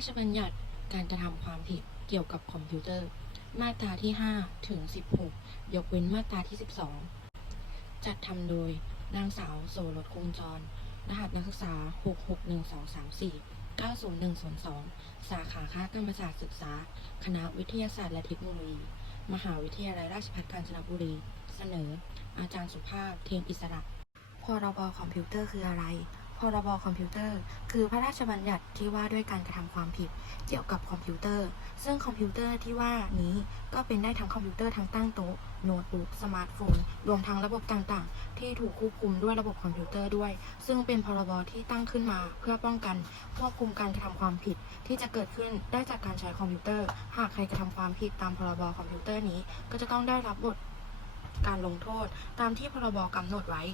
ราชบัญญัติการกระทำความผิดเกี่ยวกับคอมพิวเตอร์ มาตราที่ 5 ถึง 16 ยกเว้นมาตราที่ 12 จัดทำโดยนางสาวโสรสคงจร รหัสนักศึกษา 66123490102 สาขาคณะกรรมศาสตร์ศึกษา คณะวิทยาศาสตร์และเทคโนโลยี มหาวิทยาลัยราชภัฏกาญจนบุรี เสนอ อาจารย์สุภาพ เทงอิสระ พรบคอมพิวเตอร์คืออะไร พรบคอมพิวเตอร์ คือพระราชบัญญัติที่ว่าด้วยการกระทำความผิดเกี่ยวกับคอมพิวเตอร์ ซึ่งคอมพิวเตอร์ที่ว่านี้ก็เป็นได้ทั้งคอมพิวเตอร์ทั้งตั้งโต๊ะโน้ตบุ๊กสมาร์ทโฟนรวมทั้งระบบต่างๆ ที่ถูกควบคุมด้วยระบบคอมพิวเตอร์ด้วย ซึ่งเป็นพรบที่ตั้งขึ้นมาเพื่อป้องกันควบคุมการกระทำความผิด ที่จะเกิดขึ้นได้จากการใช้คอมพิวเตอร์ หากใครกระทำความผิดตามพรบคอมพิวเตอร์นี้ ก็จะต้องได้รับบทการลงโทษตามที่พรบกำหนดไว้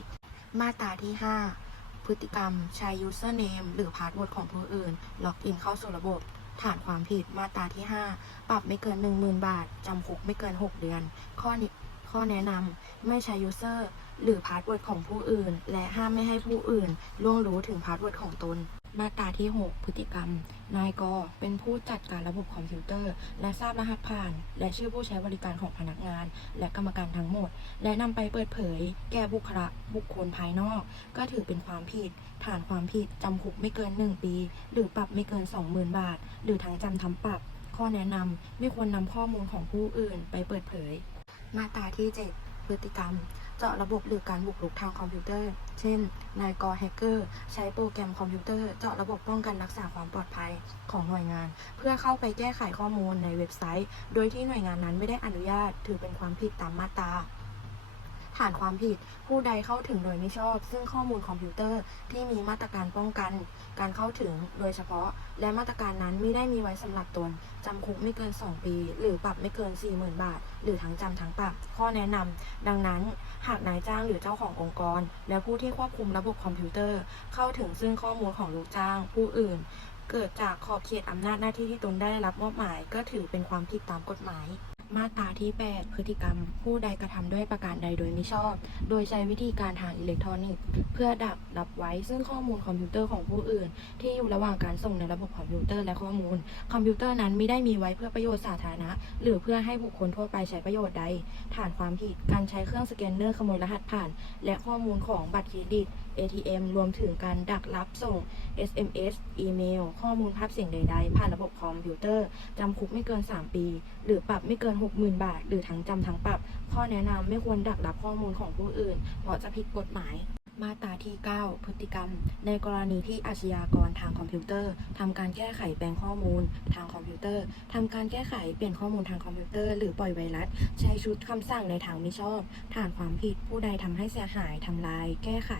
มาตราที่ 5 พฤติกรรม ใช้ username หรือ password ของผู้อื่น ล็อกอินเข้าสู่ระบบ ฐานความผิดมาตราที่ 5 ปรับไม่เกิน 10,000 บาท จำคุกไม่เกิน 6 เดือน ข้อนิข้อแนะนำไม่ใช้ user หรือ password ของผู้อื่น และห้ามไม่ให้ผู้อื่นล่วงรู้ถึง password ของตน มาตราที่ 6 พฤติกรรม นายกเป็นผู้จัดการระบบคอมพิวเตอร์ และทราบรหัสผ่าน และชื่อผู้ใช้บริการของพนักงาน และกรรมการทั้งหมด และนำไปเปิดเผย แก่บุคละบุคคลภายนอก ก็ถือเป็นความผิด ฐานความผิดจำคุกไม่เกิน 1 ปี หรือปรับไม่เกิน 20,000 บาท หรือทั้งจำทั้งปรับ ข้อแนะนำไม่ควรนำข้อมูลของผู้อื่นไปเปิดเผย มาตราที่ 7 พฤติกรรม เจาะระบบหรือการบุกรุกทางคอมพิวเตอร์ เช่น นายกอแฮกเกอร์ ใช้โปรแกรมคอมพิวเตอร์เจาะระบบป้องกันรักษาความปลอดภัยของหน่วยงาน เพื่อเข้าไปแก้ไขข้อมูลในเว็บไซต์ โดยที่หน่วยงานนั้นไม่ได้อนุญาต ถือเป็นความผิดตามมาตรา ฐานความผิด ผู้ใดเข้าถึงโดยไม่ชอบ ซึ่งข้อมูลคอมพิวเตอร์ที่มีมาตรการป้องกัน การเข้าถึงโดยเฉพาะ และมาตรการนั้นไม่ได้มีไว้สำหรับตนจำคุกไม่เกิน 2 ปี หรือปรับไม่เกิน 40,000 บาท หรือทั้งจำทั้งปรับ ข้อแนะนำดังนั้น หากนายจ้างหรือเจ้าขององค์กร และผู้ที่ควบคุมระบบคอมพิวเตอร์ เข้าถึงซึ่งข้อมูลของลูกจ้าง ผู้อื่น เกิดจากขอบเขตอำนาจหน้าที่ที่ตนได้รับมอบหมาย ก็ถือเป็นความผิดตามกฎหมาย มาตราที่ 8 พฤติกรรม ผู้ใดกระทำด้วยประการใดโดยมิชอบ โดยใช้วิธีการทางอิเล็กทรอนิกส์ เพื่อดักรับไว้ซึ่งข้อมูลคอมพิวเตอร์ของผู้อื่น ที่อยู่ระหว่างการส่งในระบบคอมพิวเตอร์และข้อมูล คอมพิวเตอร์นั้นไม่ได้มีไว้เพื่อประโยชน์สาธารณะ หรือเพื่อให้บุคคลทั่วไปใช้ประโยชน์ใด ฐานความผิด การใช้เครื่องสแกนเนอร์ขโมยรหัสผ่าน และข้อมูลของบัตรเครดิต ATM รวมถึงการดักรับส่ง SMS อีเมล ข้อมูลภาพเสียงใดๆ ผ่านระบบคอมพิวเตอร์ จำคุกไม่เกิน 3 ปี หรือปรับไม่เกิน 60,000 บาท หรือทั้งจำทั้งปรับ ข้อแนะนำไม่ควรดักรับข้อมูลของผู้อื่น เพราะจะผิดกฎหมาย มาตราที่ 9 พฤติกรรม ในกรณีที่อาชญากรทางคอมพิวเตอร์ทำการแก้ไขแปลงข้อมูลทางคอมพิวเตอร์ทำการแก้ไขเปลี่ยนข้อมูลทางคอมพิวเตอร์หรือปล่อยไวรัส ใช้ชุดคำสั่งในทางมิชอบ ฐานความผิดผู้ใดทำให้เสียหายทำลาย แก้ไข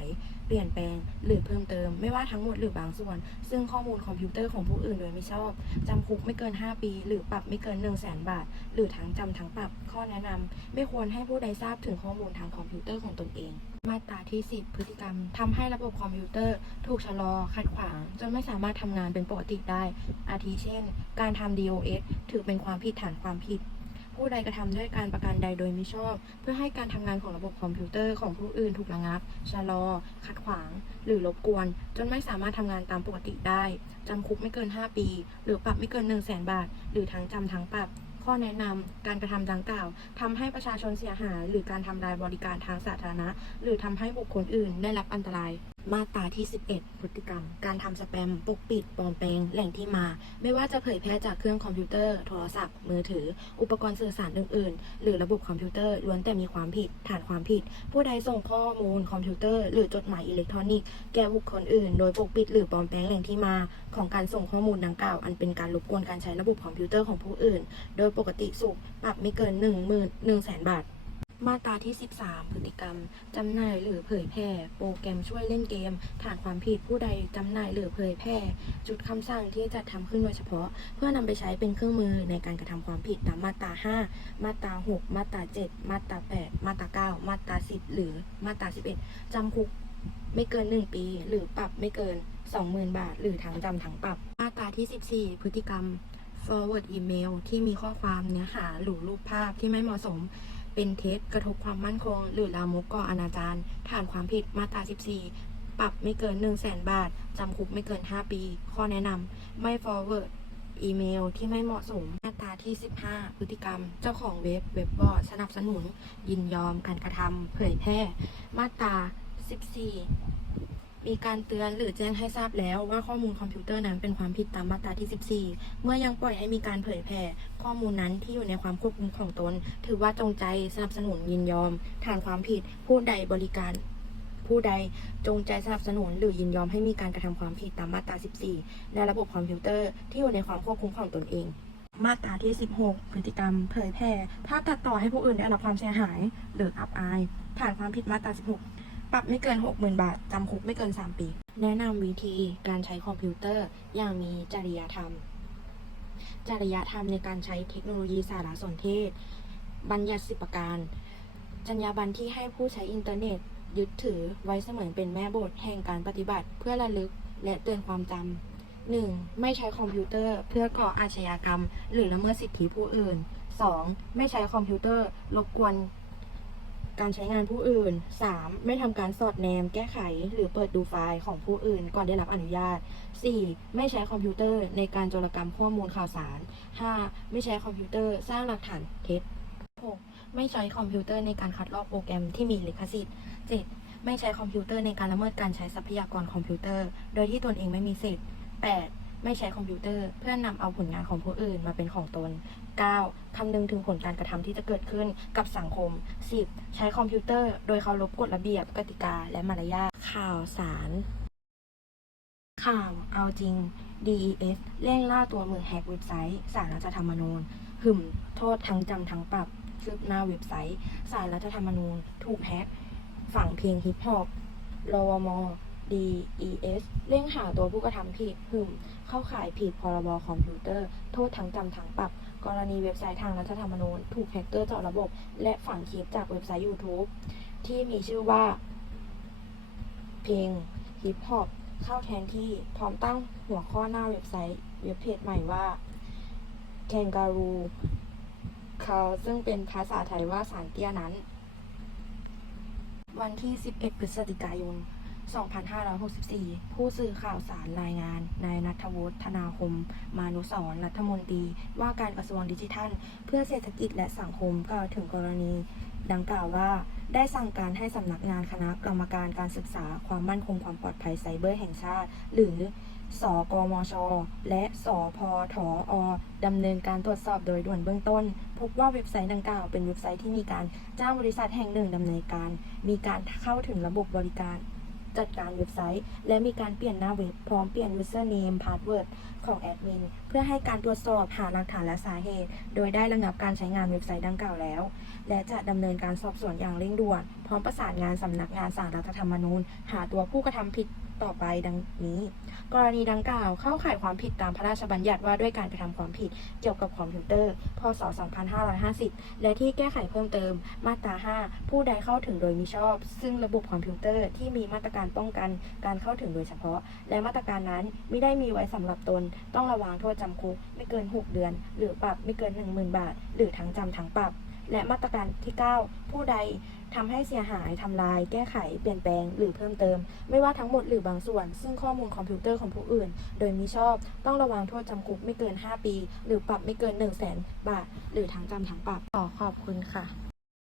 เปลี่ยนแปลง หรือเพิ่มเติม ไม่ว่าทั้งหมดหรือบางส่วน ซึ่งข้อมูลคอมพิวเตอร์ของผู้อื่นโดยไม่ชอบ จำคุกไม่เกิน 5 ปี หรือปรับไม่เกิน 1 0 0 0 0แสนบาท หรือทั้งจำทั้งปรับ ข้อแนะนำไม่ควรให้ผู้ใดทราบถึงข้อมูลทางคอมพิวเตอร์ของตนเอง มาตราที่ 10 พฤติกรรมทำให้ระบบคอมพิวเตอร์ ถูกชะลอ ขัดขวาง จนไม่สามารถทำงานเป็นปกติได้ อาทิเช่น การทำ DOS ถือเป็นความผิดฐานความผิด ผู้ใดกระทำด้วยการประการใดโดยมิชอบ เพื่อให้การทำงานของระบบคอมพิวเตอร์ของผู้อื่นถูกระงับ ชะลอ ขัดขวาง หรือรบกวน จนไม่สามารถทำงานตามปกติได้จำคุกไม่เกิน 5 ปี หรือปรับไม่เกิน 1 0 0 0 0แสนบาท หรือทั้งจำทั้งปรับ ข้อแนะนำการกระทำดังกล่าวทำให้ประชาชนเสียหาย หรือการทำลายบริการทางสาธารณะ หรือทำให้บุคคลอื่นได้รับอันตราย มาตราที่ 11 พฤติกรรม การทำสแปมปกปิดปลอมแปลงแหล่งที่มา ไม่ว่าจะเผยแพร่จากเครื่องคอมพิวเตอร์ โทรศัพท์ มือถือ อุปกรณ์สื่อสารอื่น ๆ หรือระบบคอมพิวเตอร์ล้วนแต่มีความผิด ฐานความผิด ผู้ใดส่งข้อมูลคอมพิวเตอร์ หรือจดหมายอิเล็กทรอนิกส์แก่บุคคลอื่น โดยปกปิดหรือปลอมแปลงแหล่งที่มา ของการส่งข้อมูลดังกล่าว อันเป็นการรบกวนการใช้ระบบคอมพิวเตอร์ของผู้อื่น โดยปกติสุขปรับไม่เกิน1 0 0 0 0 1แสนบาท มาตราที่ 13 พฤติกรรม จำหน่ายหรือเผยแพร่ โปรแกรมช่วยเล่นเกม ฐานความผิดผู้ใดจำหน่ายหรือเผยแพร่ จุดคำสั่งที่จัดทำขึ้นโดยเฉพาะ เพื่อนำไปใช้เป็นเครื่องมือในการกระทำความผิดตามมาตรา 5 มาตรา 6 มาตรา 7 มาตรา 8 มาตรา 9 มาตรา 10 หรือมาตรา 11จำคุกไม่เกิน 1 ปี หรือปรับไม่เกิน 20,000 บาท หรือทั้งจำทั้งปรับ มาตราที่ 14 พฤติกรรม forward email ที่มีข้อความเนื้อหาหรือรูปภาพที่ไม่เหมาะสม เป็นเท็จกระทบความมั่นคง หรือลามกก่ออนาจารฐานความผิดมาตรา 14 ปรับไม่เกิน 1 0 0 0 0แสนบาท จำคุกไม่เกิน 5 ปี ข้อแนะนำไม่ forward อีเมลที่ไม่เหมาะสมมาตราที่ 15 พฤติกรรม เจ้าของเว็บเว็บบอร์ดสนับสนุน ยินยอมการกระทำเผยแพร่ มาตรา 14 มีการเตือนหรือแจ้งให้ทราบแล้วว่าข้อมูลคอมพิวเตอร์นั้นเป็นความผิดตามมาตราที่ 14 เมื่อยังปล่อยให้มีการเผยแพร่ข้อมูลนั้นที่อยู่ในความควบคุมของตน ถือว่าจงใจสนับสนุนยินยอม ฐานความผิดผู้ใดบริการผู้ใดจงใจสนับสนุนหรือยินยอมให้มีการกระทำความผิดตามมาตรา 14 ในระบบคอมพิวเตอร์ที่อยู่ในความควบคุมของตนเอง มาตราที่ 16 พฤติกรรม เผยแพร่ภาพตัดต่อให้ผู้อื่นได้รับความเสียหาย หรืออับอายฐานความผิดมาตรา 16 ปรับไม่เกิน 60,000 บาท จำคุกไม่เกิน 3 ปี แนะนำวิธีการใช้คอมพิวเตอร์อย่างมีจริยธรรม จริยธรรมในการใช้เทคโนโลยีสารสนเทศ บัญญัติสิบประการ จรรยาบรรณที่ให้ผู้ใช้อินเทอร์เน็ต ยึดถือไว้เสมือนเป็นแม่บทแห่งการปฏิบัติ เพื่อระลึกและเตือนความจำหนึ่งไม่ใช้คอมพิวเตอร์เพื่อก่ออาชญากรรม หรือละเมิดสิทธิผู้อื่น 2. ไม่ใช้คอมพิวเตอร์รบกวน การใช้งานผู้อื่น 3. ไม่ทำการสอดแนม แก้ไข หรือเปิดดูไฟล์ของผู้อื่น ก่อนได้รับอนุญาต 4. ไม่ใช้คอมพิวเตอร์ในการโจรกรรมข้อมูลข่าวสาร 5. ไม่ใช้คอมพิวเตอร์สร้างหลักฐานเท็จ 6. ไม่ใช้คอมพิวเตอร์ในการคัดลอกโปรแกรมที่มีลิขสิทธิ์ 7. ไม่ใช้คอมพิวเตอร์ในการละเมิดการใช้ทรัพยากรคอมพิวเตอร์ โดยที่ตนเองไม่มีสิทธิ์ 8. ไม่ใช้คอมพิวเตอร์ เพื่อนำเอาผลงานของผู้อื่นมาเป็นของตน 9. คำนึงถึงผลการกระทำที่จะเกิดขึ้นกับสังคม 10. ใช้คอมพิวเตอร์ โดยเคารพกฎระเบียบกติกาและมารยาทข่าวสาร ข่าวเอาจริง DES เร่งล่าตัวมือแฮกเว็บไซต์สารรัฐธรรมนูญหึ่ม โทษทั้งจำทั้งปรับคืบหน้าเว็บไซต์สารรัฐธรรมนูญ ถูกแฮก ฝังเพลงฮิปฮอปรวม DES เร่งหาตัวผู้กระทำผิดหึ่มเข้าข่ายผิดพรบคอมพิวเตอร์ โทษทั้งจำทั้งปรับ กรณีเว็บไซต์ทางรัฐธรรมนูญ ถูกแฮกเกอร์เจาะระบบ และฝังคลิปจากเว็บไซต์ YouTube ที่มีชื่อว่า เพลงฮิปฮอปเข้าแทนที่พร้อมตั้งหัวข้อหน้าเว็บไซต์ เว็บเพจใหม่ว่า Kangaroo เขาซึ่งเป็นภาษาไทยว่าสารเตี้ยนั้น วันที่ 11 พฤศจิกายน 2564 ผู้สื่อข่าวสารรายงาน นายนัทวุฒิธนาคม มานุสรรัฐมนตรี ว่าการกระทรวงดิจิทัล เพื่อเศรษฐกิจและสังคมกล่าวถึงกรณี ดังกล่าวว่า ได้สั่งการให้สำนักงานคณะกรรมการการศึกษาความมั่นคงความปลอดภัยไซเบอร์แห่งชาติ หรือสกมช และสพทอดำเนินการตรวจสอบโดยด่วนเบื้องต้น พบว่าเว็บไซต์ดังกล่าวเป็นเว็บไซต์ที่มีการจ้างบริษัทแห่งหนึ่งดำเนินการ มีการเข้าถึงระบบบริการ จัดการเว็บไซต์ และมีการเปลี่ยนหน้าเว็บพร้อมเปลี่ยน username password ของแอดมินเพื่อให้การตรวจสอบหาหลักฐานและสาเหตุ โดยได้ระงับการใช้งานเว็บไซต์ดังกล่าวแล้ว และจะดำเนินการสอบสวนอย่างเร่งด่วน พร้อมประสานงานสำนักงานสารรัฐธรรมนูญ หาตัวผู้กระทำผิด ต่อไปดังนี้ กรณีดังกล่าวเข้าข่ายความผิดตามพระราชบัญญัติว่าด้วยการกระทำความผิดเกี่ยวกับคอมพิวเตอร์ พศ 2550 และที่แก้ไขเพิ่มเติม มาตรา 5 ผู้ใดเข้าถึงโดยมิชอบ ซึ่งระบบคอมพิวเตอร์ที่มีมาตรการป้องกันการเข้าถึงโดยเฉพาะ และมาตรการนั้นไม่ได้มีไว้สำหรับตน ต้องระวางโทษจำคุกไม่เกิน 6 เดือน หรือปรับไม่เกิน 10,000 บาท หรือทั้งจำทั้งปรับ และมาตรการที่ 9 ผู้ใดทำให้เสียหายทำลาย แก้ไข เปลี่ยนแปลง หรือเพิ่มเติม ไม่ว่าทั้งหมดหรือบางส่วน ซึ่งข้อมูลคอมพิวเตอร์ของผู้อื่น โดยมิชอบ ต้องระวังโทษจำคุกไม่เกิน 5 ปี หรือปรับไม่เกิน 1 0 0 0 0แบาท หรือทั้งจำทั้งปรับ ขอขอบคุณค่ะ